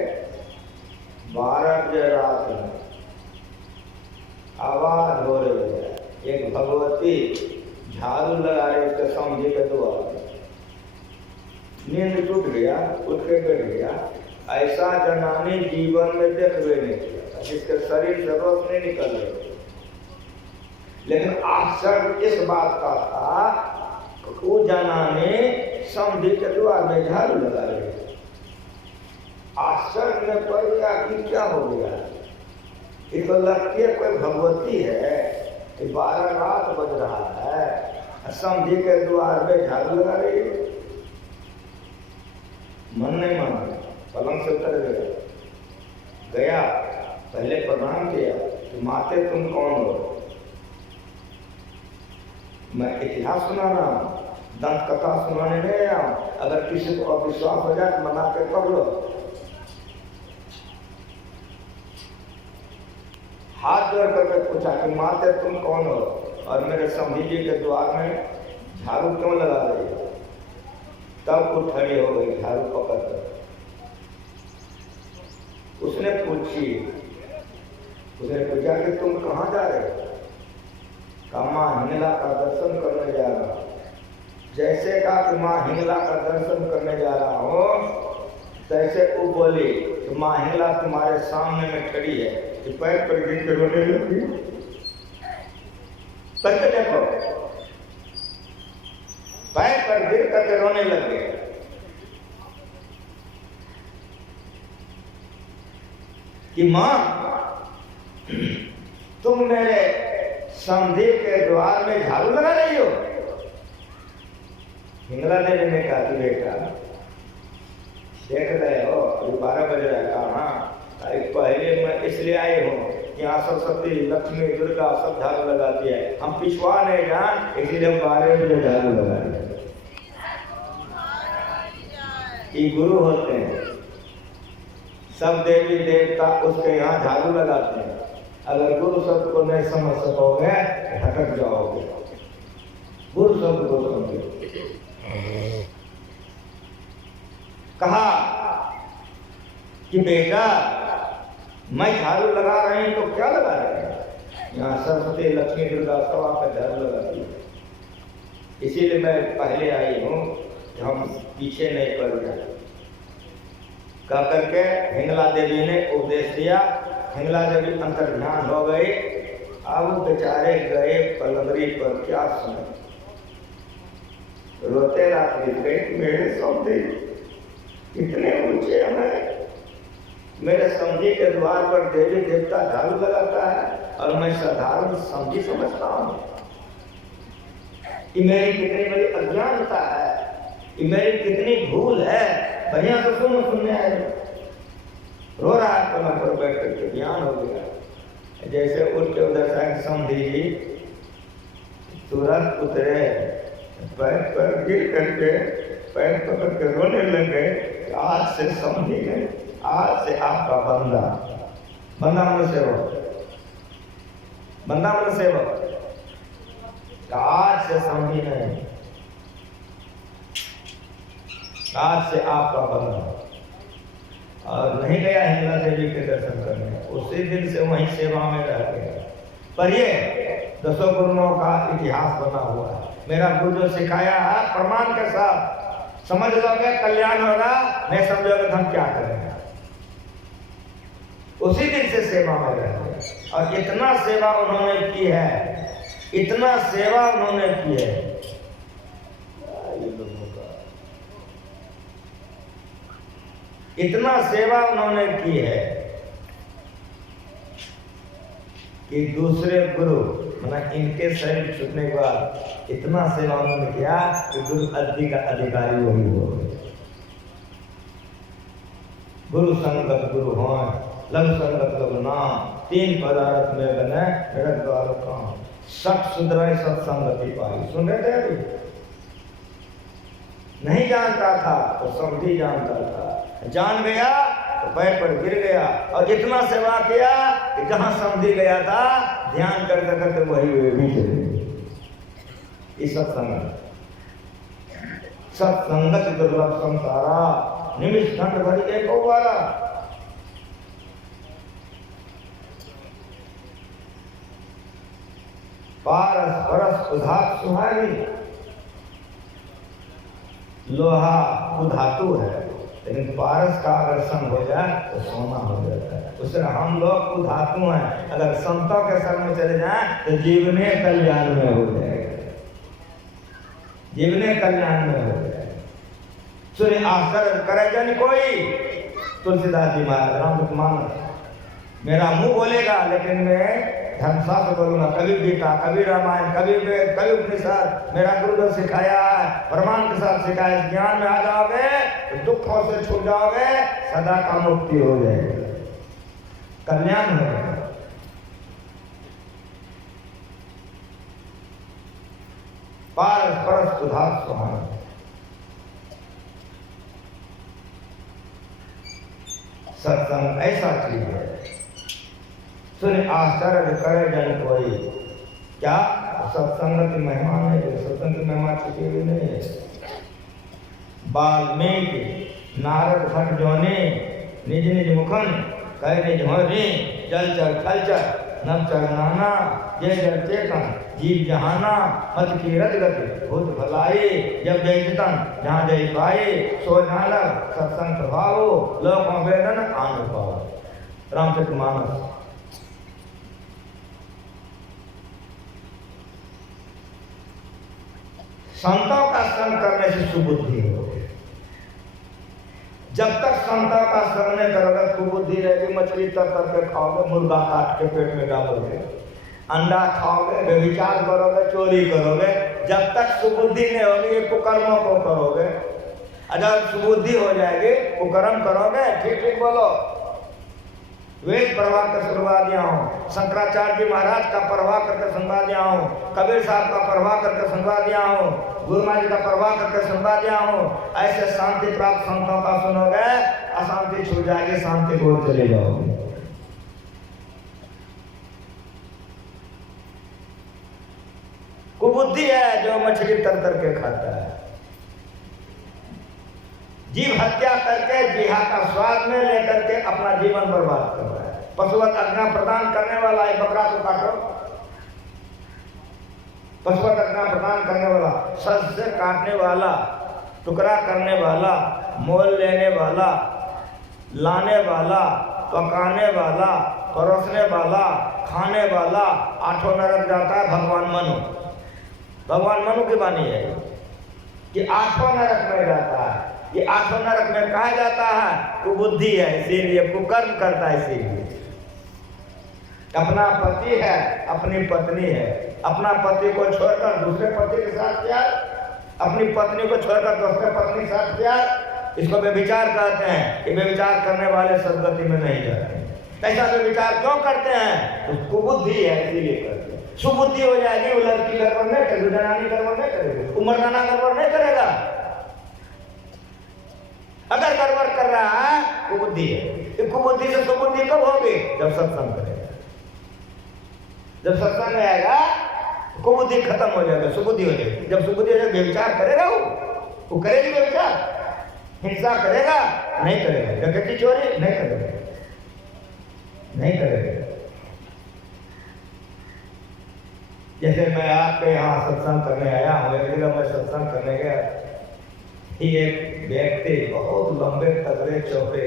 12 बजे रात में आवाज हो रही है, एक भगवती झाड़ू लगा रहे उसके समझे के द्वार में। नींद टूट गया, उठ के बैठ गया। ऐसा जनानी जीवन में देखवे नहीं किया, जिसके शरीर से रोज नहीं निकल रहे। लेकिन आश्चर्य इस बात का था वो जनानी समझी के द्वार में झाड़ू लगा रही। आश्चर्य में पड़ गया कि क्या हो गया। ये तो लगती है कोई भगवती है, 12 रात बज रहा है, समझी के द्वार में झाड़ू लगा रही। मन नहीं माना, पलंग से उतर गया। पहले प्रणाम किया कि माते तुम कौन हो? मैं इतिहास सुना रहा हूँ, दंत कथा सुनाने नहीं आया हूँ। अगर किसी को अविश्वास हो जाए तो मना के पढ़ लो। हाथ जोड़ करके पूछा कि माते तुम कौन हो और मेरे समझी जी के द्वार में झाड़ू क्यों लगा रही हो? तब वो खड़ी हो गई झाड़ू पकड़ कर। उसने पूछा कि तुम कहाँ जा रहे हो? कहा माँ हिंगला का दर्शन करने जा रहा हूँ। जैसे कहा कि माँ हिंगला का दर्शन करने जा रहा हूँ, तैसे वो बोली कि माँ हिंगला तुम्हारे सामने में खड़ी है, कि पैर पर गिर के रोने लगी। करके देखो, पैर पर गिर करके रोने लगे। कि माँ तुम मेरे समधी के द्वार में झाड़ू लगा रही हो। हिंगला देवी ने कहा कि बेटा देख रहे हो अभी 12 बज रहा है। कहा हाँ पहले मैं इसलिए आए हूँ कि यहाँ सरस्वती लक्ष्मी दुर्गा सब झाड़ू लगाती है, हम पिछवा नहीं जान इसलिए हम 12 बजे झाड़ू लगा रहे हैं। ये गुरु होते हैं, सब देवी देवता उसके यहाँ झाड़ू लगाते हैं। अगर गुरु शब्द को नहीं समझ सकोगे भटक जाओगे। गुरु शब्द को समझो। कहा कि बेटा मैं झाड़ू लगा रहे हैं तो क्या लगा रहे हैं, यहाँ सरस्वती लक्ष्मी दुर्गा सब आपका झाड़ू लगाती है, इसीलिए मैं पहले आई हूँ कि हम पीछे नहीं पड़ जाए। कह करके हिंगला देवी ने उपदेश दिया। हिंगला देवी अंतर ध्यान हो गई। अब बेचारे गए पलंगरी पर, क्या सुने, रोते रात बीत गई। मेरे समझी इतने ऊंचे हैं, मेरे समझी के द्वार पर देवी देवता झाड़ू लगाता है और मैं साधारण समझी समझता हूँ। ये मेरी कितनी बड़ी अज्ञानता है, ये मेरी कितनी भूल है। बढ़िया से सुनने आए, रो रहा है पलंग पर बैठ करके, ध्यान हो गया। जैसे उठ के उधर से समझी जी तुरंत उतरे, पैर पर गिर करके पैर पकड़ के रोने लगे। आज से समझी गए, आज से आपका बंदा, बंदा मन सेवक, बंदा मन सेवक, आज से समझी नहीं, आज से आपका बंदा। और नहीं गया हिंगला देवी के दर्शन करने, उसी दिन से वहीं सेवा में रह गया। पर ये 10 गुरुओं का इतिहास बना हुआ है। मेरा गुरु जो सिखाया है प्रमाण के साथ समझ लोगे कल्याण होगा, नहीं समझोगे तो हम क्या करेंगे। उसी दिन से सेवा में रह गए और इतना सेवा उन्होंने की है, इतना सेवा उन्होंने की है। इतना सेवा उन्होंने की है कि दूसरे गुरु मतलब इनके शरीर छूटने के बाद इतना सेवा उन्होंने किया कि गुरु अद्दी का अधिकारी वही हो गए। गुरु संगत गुरु हो, लघु संगत लघु नाम, 3 पदार्थ में बने मेरा द्वार काम, 60 सुधराई सत्संगति पाई। सुन रहे थे अभी? नहीं जानता था तो समझी जानता था, जान गया तो पैर पर गिर गया और इतना सेवा किया कि जहां समझी गया था ध्यान करते करते वही भी चले। इस सत्संगत दुर्लभ संसारा, निमिष खंड भरी एक बारा। पारस परस उधात सुहारी, लोहा उधातु है लेकिन पारस का अगर संग हो जाए तो सोना हो जाता है। उससे हम लोग उधातु हैं, अगर संतों के संग में चले जाएं तो जीवने कल्याण में हो जाएगा, जीवने कल्याण में हो जाएगा। सूर्य आश्चर्य करे जन कोई, तुलसीदास जी महाराज रामचरितमानस। मेरा मुंह बोलेगा लेकिन मैं धर्मशास्त्र बोलूंगा, कभी गीता, कभी रामायण, कभी वेद, कभी उपनिषद। मेरा गुरुदेव सिखाया है, प्रमाण के साथ सिखाया। ज्ञान में आ जाओगे तो दुखों से छूट जाओगे, सदा का मुक्ति हो जाएगी, कल्याण हो जाएगा। पारस परस सुधार सुहान, सत्संग ऐसा चीज है। सुन आश्चर्य करे जन कोई, क्या सत्संग की महिमा नहीं है, सत्संग की महिमा छुपी हुई नहीं है। वाल्मीकि नारद भट्ट जोने निज निज मुखन कह निज हरि, जल चर थल चर नभ चर नाना, जय जल चेतन जीव जहाना, मत की रत गति भूत भलाई, जब जय चितन जहाँ जय पाए, सो नालक सत्संग प्रभाव, लोक वेदन आन पाओ। रामचरितमानस। संतों का संग करने से सुबुद्धि हो। जब तक क्षमता का श्रम नहीं करोगे, कुबुद्धि रहेगी, मछली तर तर के खाओगे, मुर्गा काट के पेट में डालोगे, अंडा खाओगे, व्यभिचार करोगे, चोरी करोगे, जब तक सुबुद्धि नहीं होगी ये कुकर्मों को करोगे। अगर सुबुद्धि हो जाएगी कुकर्म करोगे, ठीक ठीक बोलो। वेद प्रवाह कर सुनवा दिया हूँ, शंकराचार्य जी महाराज का प्रवाह करके सुनवा दिया हूँ, कबीर साहब का प्रवाह करके सुनवा दिया हूँ, गुरु महाराज जी का प्रवाह करके सुनवा दिया हूँ। ऐसे शांति प्राप्त संतों का सुनोगे, अशांति छूट जाएगी, शांति को चले जाओगे। कुबुद्धि है जो मछली तर तर के खाता है, जीव हत्या करके जीहा का स्वाद में लेकर के अपना जीवन बर्बाद कर रहा है। पशुवत आज्ञा प्रदान करने वाला एक बकरा को काटो, पशुवत आज्ञा प्रदान करने वाला, सर से काटने वाला, टुकड़ा करने वाला, मोल लेने वाला, लाने वाला, पकाने वाला, परोसने वाला, खाने वाला, आठों नरक जाता है। भगवान मनु, भगवान मनु की वाणी है कि आठों नरक में जाता है। ये आठों नरक में कहा जाता है कुबुद्धि है, इसीलिए कुकर्म करता है। इसीलिए अपना पति है, अपनी पत्नी है, अपना पति को छोड़कर दूसरे पति के साथ प्यार, अपनी पत्नी को छोड़कर दूसरे पत्नी के साथ प्यार, इसको व्यभिचार कहते हैं। ये व्यभिचार करने वाले सदगति में नहीं जाते। ऐसा व्यभिचार क्यों करते हैं? तो कुबुद्धि है, इसीलिए करते हैं। सुबुद्धि हो जाएगी, वो लड़की गड़बड़ नहीं करेगी, जनानी गड़बड़ नहीं करेगी, उम्रदाना गड़बड़ नहीं करेगा। अगर गड़बड़ कर रहा है कुबुद्धि है। कुबुद्धि से सुबुद्धि कब होगी? जब सत्संग करेगा। जब सत्संग में आएगा कुबुद्धि खत्म हो जाएगा, सुबुद्धि हो जाएगी। जब सुबुद्धि हो जाएगी व्यभिचार करेगा, वो करेगी व्यभिचार, हिंसा करेगा नहीं करेगा, डकैती चोरी नहीं करेगा, नहीं करेगा। जैसे मैं आपके यहाँ सत्संग करने आया हूँ, एक जगह मैं सत्संग करने गया, एक व्यक्ति बहुत लंबे तगड़े चौके,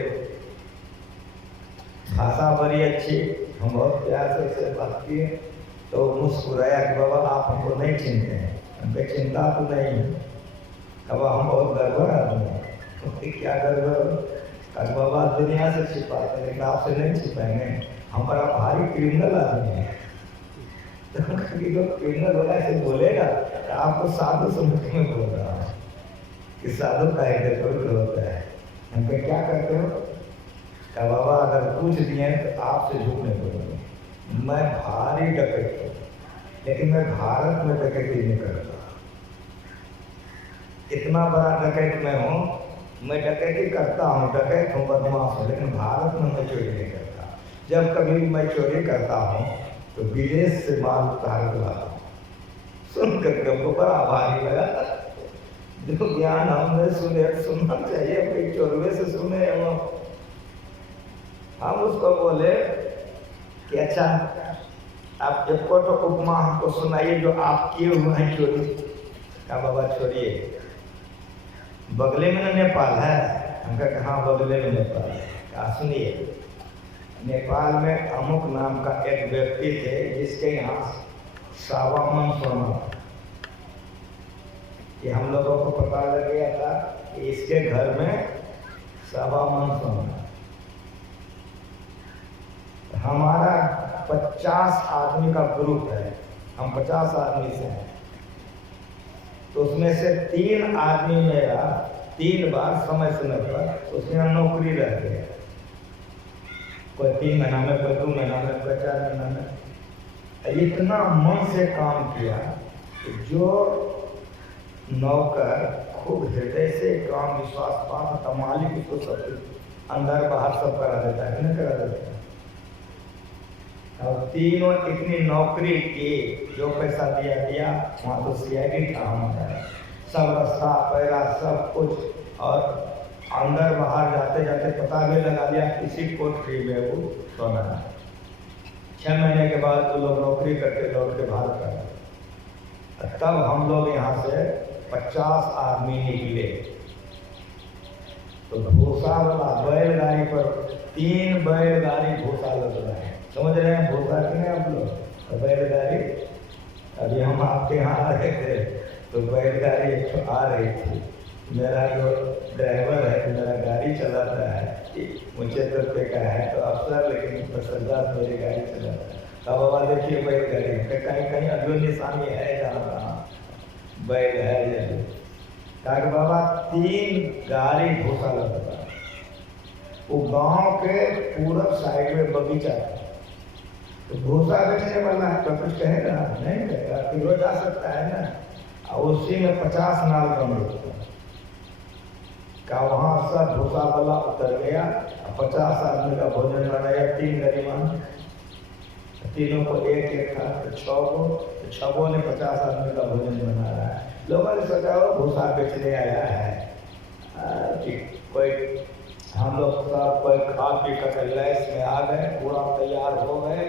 भाषा बड़ी अच्छी, हम बहुत प्यार से उससे बात किए तो मुस्कुराया कि बाबा आप हमको नहीं चिंते हैं। हमको चिंता तो नहीं, अब हम बहुत गड़बड़ आदमी हैं। क्या गड़बड़? कल बाबा दुनिया से छिपाते लेकिन आपसे नहीं छिपाएंगे, हम बड़ा भारी क्रिमिनल आदमी है। तो क्रिमिनल होगा ऐसे बोलेगा तो आपको साधु समझ में बोल रहा है कि साधु का एक होता है। हमको क्या करते हो? क्या बाबा अगर पूछ दिए तो आपसे झूठ नहीं बोलूँगा, मैं भारी डकैत हूँ, लेकिन मैं भारत में डकैती नहीं करता। इतना बड़ा डकैत मैं हूँ, मैं डकैती करता हूँ, डकैत हूँ, बदमाश हूँ, लेकिन भारत में मैं चोरी नहीं करता। जब कभी मैं चोरी करता हूँ तो विदेश से माल उतार कर लाता हूँ। सुनकर हमको बड़ा भारी लगा। जो ज्ञान हमने सुनना चाहिए, कोई चोरवे से सुने। हम उसको बोले कि अच्छा आप एक तो उपमा हमको सुनाइए जो आप किए हुए हैं चोरी। क्या बाबा छोड़िए, बगले में नेपाल है। हम कहा हाँ बगले में नेपाल है। क्या सुनिए, नेपाल में अमुक नाम का एक व्यक्ति थे जिसके यहाँ 7 मन सोना। ये हम लोगों को पता लग गया था कि इसके घर में 7 मन सोना। हमारा 50 आदमी का ग्रुप है, हम 50 आदमी से हैं, तो उसमें से 3 आदमी मेरा 3 बार समय पर उसमें नौकरी रह गया। कोई 3 महीना में, कोई 2 महीना में, कोई 4 महीना में। इतना मन से काम किया कि जो नौकर खूब हृदय से काम विश्वास पाता, मालिक को सब अंदर बाहर सब करा देता है, नहीं करा देता है। और तीनों इतनी नौकरी की, जो पैसा दिया वहाँ तो सीआईडी काम है, सब रास्ता पैरा सब कुछ, और अंदर बाहर जाते जाते पता भी लगा लिया किसी कोठरी में वो सोना है। 6 महीने के बाद वो लोग नौकरी करके लौट के भारत आए। तब हम लोग यहाँ से 50 आदमी निकले, तो भूसा वाला बैलगाड़ी पर 3 बैलगाड़ी भूसा लग रहा है। समझ रहे हैं भूसा कि नहीं आप लोग? तो बैलगाड़ी, अभी हम आपके यहाँ आ रहे थे तो बैलगाड़ी आ रही थी, मेरा जो ड्राइवर है, मेरा गाड़ी चलाता है, ऊंचे दर्जे का है तो अफसर, लेकिन तसल्लुत मेरी गाड़ी चलाता है। अब बाबा देखिए बैलगाड़ी में कहीं कहीं अभी निशानी है, जहाँ तहाँ बैल है या नहीं। बाबा 3 गाड़ी भूसा लगता है। वो गांव के पूरब साइड में बगीचा है, तो भूसा बेचने वाला है तो कुछ कहेगा नहीं, कहेगा कि रोज आ सकता है ना। और उसी में 50 नाल कम होता है का, वहाँ सब भूसा वाला उतर गया, 50 आदमी का भोजन बनाया। 3 गरीबान, तीनों को एक था तो 6 को, तो 6 ने 50 आदमी का भोजन बना रहा है। लोगों ने सोचा वो भूसा बेचने आया है कि कोई, हम लोग सब कोई खा पी कर लैस में आ गए, पूरा तैयार हो गए।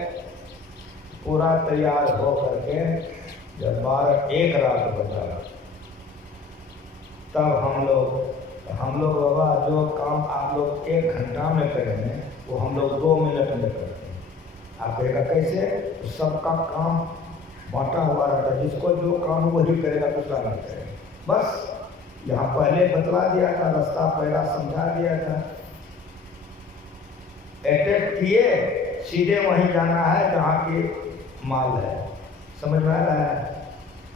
पूरा तैयार हो करके जब 12-1 रात बजा, तब हम लोग बाबा जो काम आप लोग 1 घंटा में करेंगे वो हम लोग 2 मिनट में करते हैं। आप कहेगा कैसे? तो सबका काम बांटा हुआ रहता है, जिसको जो काम वही करेगा, दूसरा नहीं करेगा। बस यहाँ पहले बतला दिया था, रास्ता पहला समझा दिया था, अटैक किए, सीधे वहीं जाना है जहाँ की माल है। समझ में आ रहा है?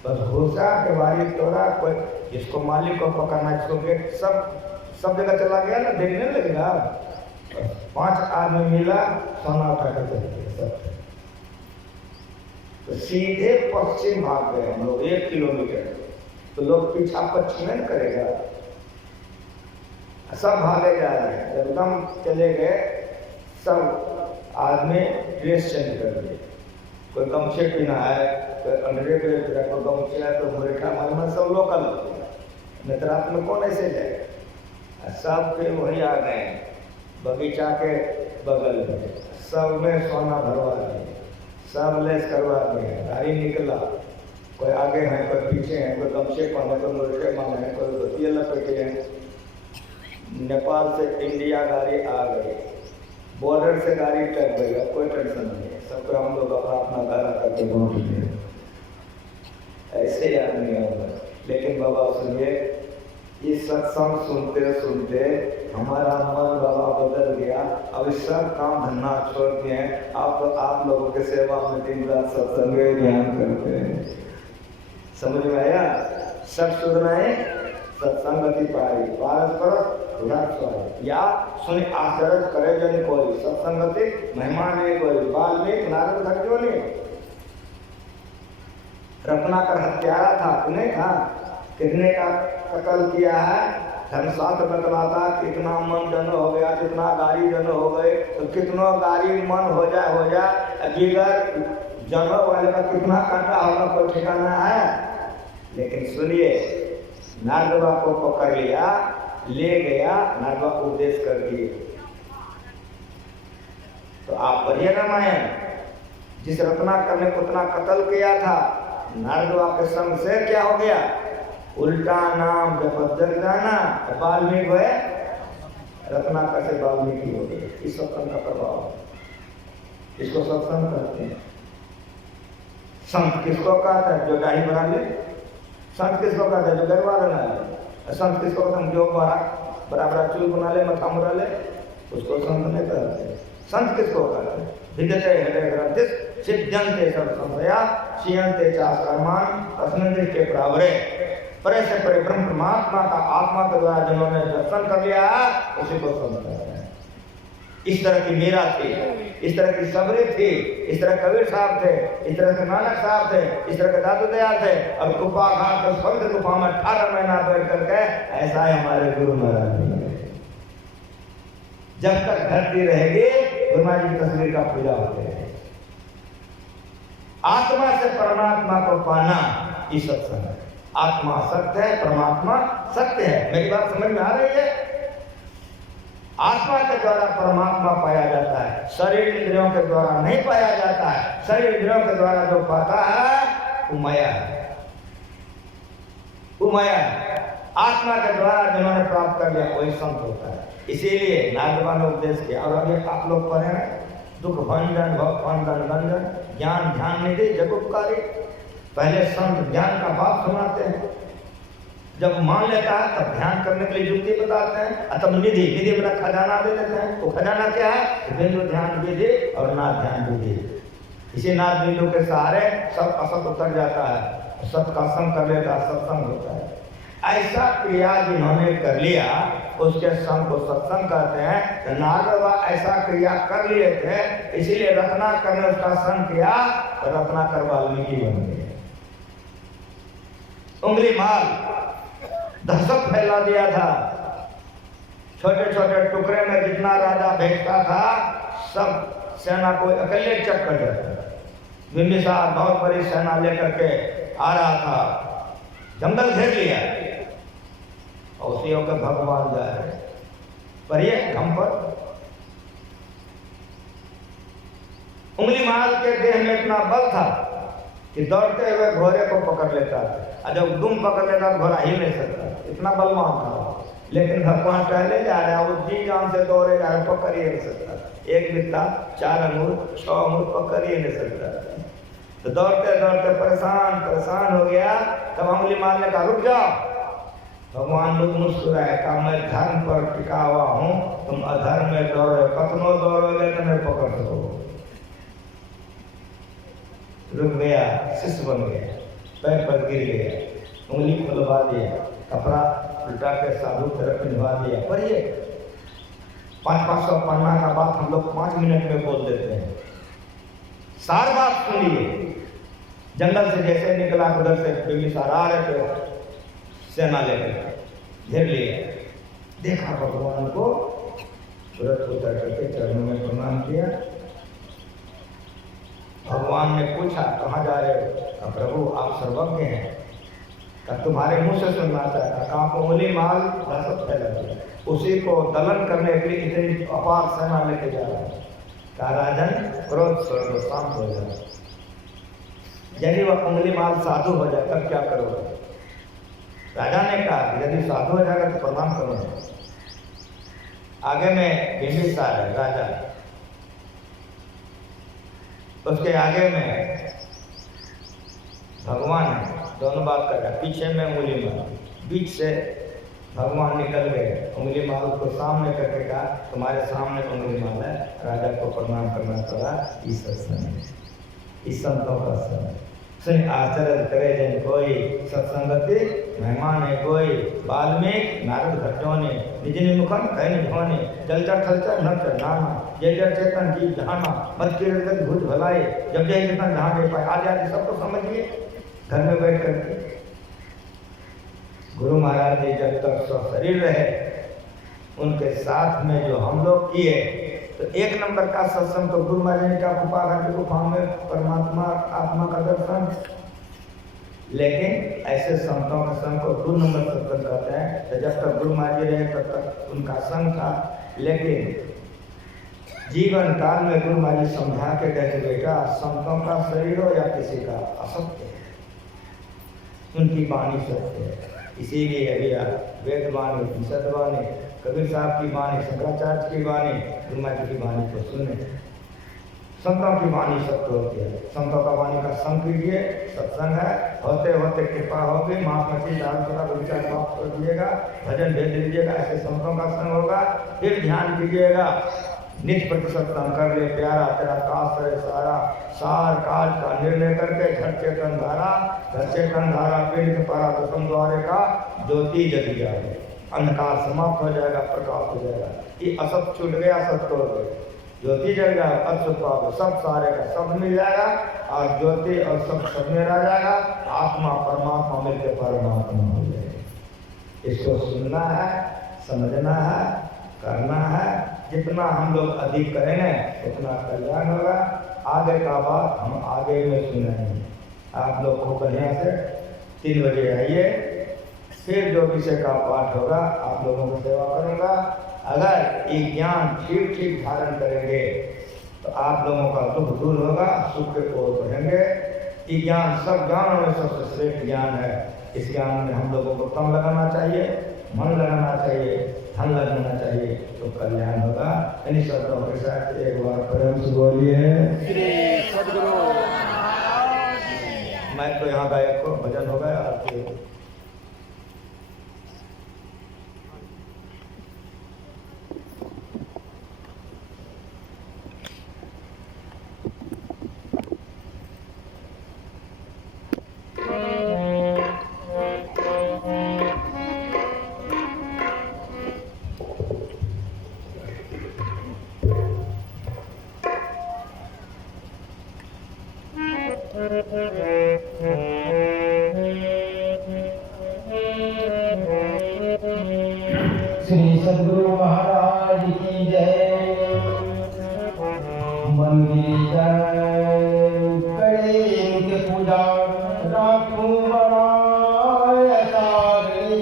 बस घुसा के बारी तोड़ा, कोई जिसको मालिक को पकड़ना, जिसको गेट, सब जगह चला गया ना, देखने लगेगा। 5 आदमी मिला, सोना उठा कर चल गए सब। तो सीधे पश्चिम भाग गए हम लोग 1 किलोमीटर। तो लोग पीछा पश्चिम में करेगा, सब भागे जा रहे हैं। एकदम चले गए, सब आदमी ड्रेस चेंज कर दिए। कोई गमछे पीना है, कोई अंडरे पे, कोई गमछे है, तो मुरेठा मालूम, सब लोकल। नेत्रात में कौन ऐसे जाए? सब फिर वही आ गए बगीचा के बगल में, सब में सोना भरवा दिए, सब लेस करवा दिए। गाड़ी निकला, कोई आगे है, कोई पीछे है, कोई गमछे पहने, कोई मुरेठे माने, कोई धोतिया लपेटे हैं। नेपाल से इंडिया गाड़ी आ गई, बॉर्डर से गाड़ी टक गई, कोई टेंशन नहीं है, सबको हम लोग अपना घर आकर के पहुँच गए। ऐसे ही आदमी होगा। लेकिन बाबा सुनिए, इस सत्संग सुनते सुनते हमारा मन बाबा बदल गया। अब इस सब काम धंधा छोड़ दिए, आप लोगों के सेवा में दिन रात सत्संग ध्यान करते हैं। समझ में आया? सब सुधराए, सत्संगति पाई, पारस पर या सुन आचरण करे जन कोई, सत्संगति महिमा नहीं कोई। वाल्मीकि नारद था क्यों नहीं? रत्नाकर हत्यारा था कि नहीं था? कितने का कत्ल किया है? धर्मशास्त्र बतलाता कितना मन जन हो गया, कितना गाड़ी जन हो गए, तो कितना गाड़ी मन हो जाए जिगर जनो वाले का कितना कांटा होगा, कोई ठिकाना है? लेकिन सुनिए, नारद बाबा को पकड़ लिया, ले गया, नारद बाबा उपदेश कर दिए। तो आप पढ़िए रामायण, जिस रत्नाकर ने उतना कत्ल किया था, नारद बाबा के संग से क्या हो गया? उल्टा नाम जपत जग जाना। वाल्मीकि हुए, रत्नाकर से वाल्मीकि हो गए। इस सत्संग का प्रभाव, इसको सत्संग करते हैं। संत किसको कहता है? जो डाही बना ले। संत किसको कहता है? जो गरबा बना ले। संत किसको कहते हैं? जो बड़ा चूल बना ले, मथा मुरा ले, उसको संत नहीं कहते। संत किसको कहते हैं? विद्यते हृदय ग्रंथिस सिद्ध्यन्ते सर्व संशया क्षीयन्ते चास्कर्मान् तस्मिन् के प्रावरे। परे से परे ब्रह्म परमात्मा का आत्मा के द्वारा जिन्होंने दर्शन कर लिया, उसी को संत कहते हैं। इस तरह की मीरा थी, इस तरह की सबरी थी, इस तरह कबीर साहब थे, इस तरह के नानक साहब थे, इस तरह के दादू दयाल थे। अब गुफा घाट कर पवित्र गुफा में 18 महीना बैठ करके, ऐसा है हमारे गुरु महाराज। जब तक धरती रहेगी, गुरु महाराज की तस्वीर का पूजा होते हैं। आत्मा से परमात्मा को पाना, ये सत्संग है। आत्मा सत्य है, परमात्मा सत्य है। मेरी बात समझ में आ रही है? आत्मा के द्वारा परमात्मा पाया जाता है, शरीर इंद्रियों के द्वारा नहीं पाया जाता है। शरीर इंद्रियों के द्वारा जो पाता है वो माया है, वो माया है। आत्मा के द्वारा जिन्होंने प्राप्त कर लिया वही संत होता है। इसीलिए नारद बाबा ने उपदेश किया। और अभी आप लोग पढ़े हैं, दुख भंजन भव भंजन भंजन ज्ञान ध्यान निधि जग उपकारी। पहले संत ज्ञान का बात सुनाते हैं, जब मान लेता है तब ध्यान करने के लिए युक्ति बताते हैं, और तब निधि निधि अपना खजाना दे देते हैं। वो खजाना क्या है? बिंदु ध्यान विधि और नाद ध्यान विधि। इसी नाद बिंदु के सहारे सब असत उतर जाता है, सत का संग कर लेता है, सत्संग होता है। ऐसा क्रिया जिन्होंने कर लिया उसके संग को सत्संग कहते हैं। तो नारद बाबा ऐसा क्रिया कर लिए थे, इसीलिए रत्नाकर ने उसका संग किया, तो रत्नाकर वाल्मीकि बन गए। उंगली माल दहशत फैला दिया था, छोटे छोटे टुकड़े में जितना राजा भेजता था सब सेना को अकेले चक कर देता। बिंबिसार बहुत बड़ी सेना लेकर के आ रहा था, जंगल घेर लिया, और उसी होकर भगवान जा रहे पर ये हम पर उंगली माल के देह में इतना बल था कि दौड़ते हुए घोड़े को पकड़ लेता था, और जब दुम पकड़ लेता तो घोड़ा हिल नहीं सकता, इतना बलवान था। लेकिन भगवान पहले जा रहा है, वो जी जान से दौड़े जा रहे, पकड़ ही नहीं सकता। एक बित्ता 4 अंगूर 6 अंगूर पकड़ ही नहीं सकता। तो दौड़ते दौड़ते परेशान हो गया। तब उंगली माल ने कहा रुक जाओ। भगवान लोग मुस्कुराए, कहा मैं धर्म पर टिका हुआ हूँ, तुम अधर्म में दौड़ो, कतनो दौड़ोगे तो मैं पकड़ सको। रुक गया, शिष्य बन गया, पैर पर गिर गया, उंगली खुलवा दिया, कपड़ा उल्टा के साधु तरफ पिंधवा दिया। पर ये 500 पन्ना का बात हम लोग 5 मिनट में बोल देते हैं। सारी बात सुनिए। जंगल से जैसे निकला, उधर से बिंबिसार आ रहे थे सेना लेकर, घेर लिया। देखा भगवान को, तुरंत उतर करके चरणों में प्रणाम किया। भगवान ने पूछा कहाँ जा रहे हो? प्रभु आप सर्वज्ञ हैं, तुम्हारे मुंह से सुनना चाहता। कहा उंगली माल दहशत फैला दिया, उसी को दलन करने के लिए इतनी अपार सेना लेके जा रहा है। कहा राजन क्रोध छोड़ दो, शांत हो जाए। यदि वह उंगली माल साधु हो जाए तब क्या करोगे? राजा ने कहा यदि साधु हो जाएगा तो प्रणाम करो। आगे में बिंबिसार है राजा, उसके आगे में भगवान है, दोनों बात कर रहे हैं। पीछे में उंगली माल, बीच से भगवान निकल गए। उंगली माल को सामने करके कहा तुम्हारे सामने उंगली माल है। राजा को प्रणाम करना पड़ा। इस सत्संग, इस संतों का संग सुन आचरण करे जन कोई, सत्संगति मेहमान है कोई। वाल्मीकि नारद घटोने, निज निमुखम कह निभाने, जलचर थलचर न चढ़ाना, जय जय चेतन की जहाना, मत कीर्तन भूत भलाई, जब जय चेतन जहाँ दे पाए। आज आदि सबको समझिए घर में बैठ करके। गुरु महाराज जी जब तक शरीर रहे, उनके साथ में जो हम लोग किए, तो 1 नंबर का सत्संग तो गुरु महाराज जी का गुफा में परमात्मा आत्मा का दर्शन। लेकिन ऐसे संतों के संग को 2 नंबर सत्संग कहते हैं। तो जब तक गुरु महाराज जी रहे तब तक उनका संग था, लेकिन जीवन काल में गुरु महाराज जी समझा के कहते बेटा संतों का शरीर हो या किसी का असत्य है, उनकी वाणी सत्य है। इसीलिए अभी वेद वाणी, सदवाणी, कबीर साहब की वाणी, शंकराचार्य की वाणी, गुरु महाराज की वाणी को सुने। संतों की वाणी सत्य होती है। संतों का वाणी का संग कीजिए, सत्संग है। होते होते कृपा होगी, महात्मा जी दारू विचार प्राप्त कर दीजिएगा, भजन भेज दीजिएगा, ऐसे संतों का संग होगा। फिर ध्यान कीजिएगा, नित्य प्रतिशत कर ले प्यारा तेरा काश है सारा, सार काज का निर्णय करके घर चेतन धारा पिंड पारा दसम द्वारे का ज्योति जग जाए, अंधकार समाप्त हो जाएगा, प्रकाश हो जाएगा। ये असत छूट गया, सत्य हो गया, ज्योति जग जाएगा, असत सब सारे का सब मिल जाएगा, और ज्योति और सब में रह जाएगा। आत्मा परमात्मा मिलकर परमात्मा हो जाएगा। इसको सुनना है, समझना है, करना है। जितना हम लोग अधिक करेंगे उतना कल्याण होगा। आगे का बात हम आगे में सुनेंगे। आप लोग को बढ़िया से 3 बजे आइए, फिर जो विषय का पाठ होगा आप लोगों को सेवा करूँगा। अगर ये ज्ञान ठीक ठीक धारण करेंगे तो आप लोगों का दुख दूर होगा, सुख के ओर बढ़ेंगे। ये ज्ञान सब ज्ञानों में सबसे श्रेष्ठ ज्ञान है। इस ज्ञान में हम लोगों को तन लगाना चाहिए, मन लगाना चाहिए, धन लगाना चाहिए, तो कल्याण होगा। इन शब्दों के साथ एक बार प्रेम से बोलिए श्री सद्गुरु। मैं तो यहाँ गायक को भजन हो गया। श्री सद्गुरु महाराज की जय। मंदिर जय करे इनके पूजा राखू बनाए सारणी।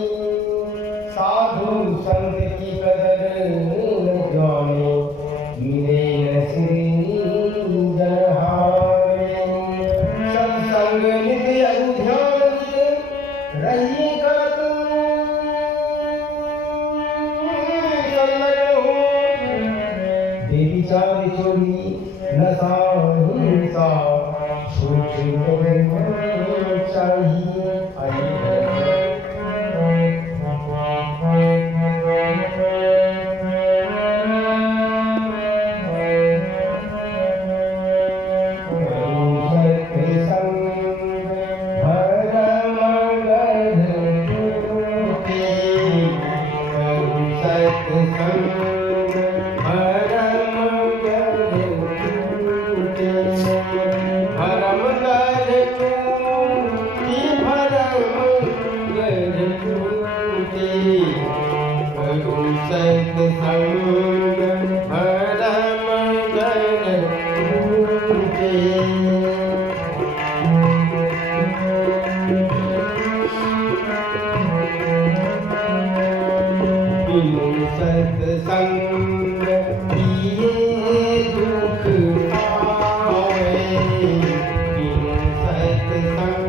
साधु संत की कदर न जाने मिले न श्री जनहारे। सत्संग नित्य ध्यान रही करत बेविचार चोरी नशा हिंसा सोच चाहिए सत्संग किए दुख पावे। सत्संग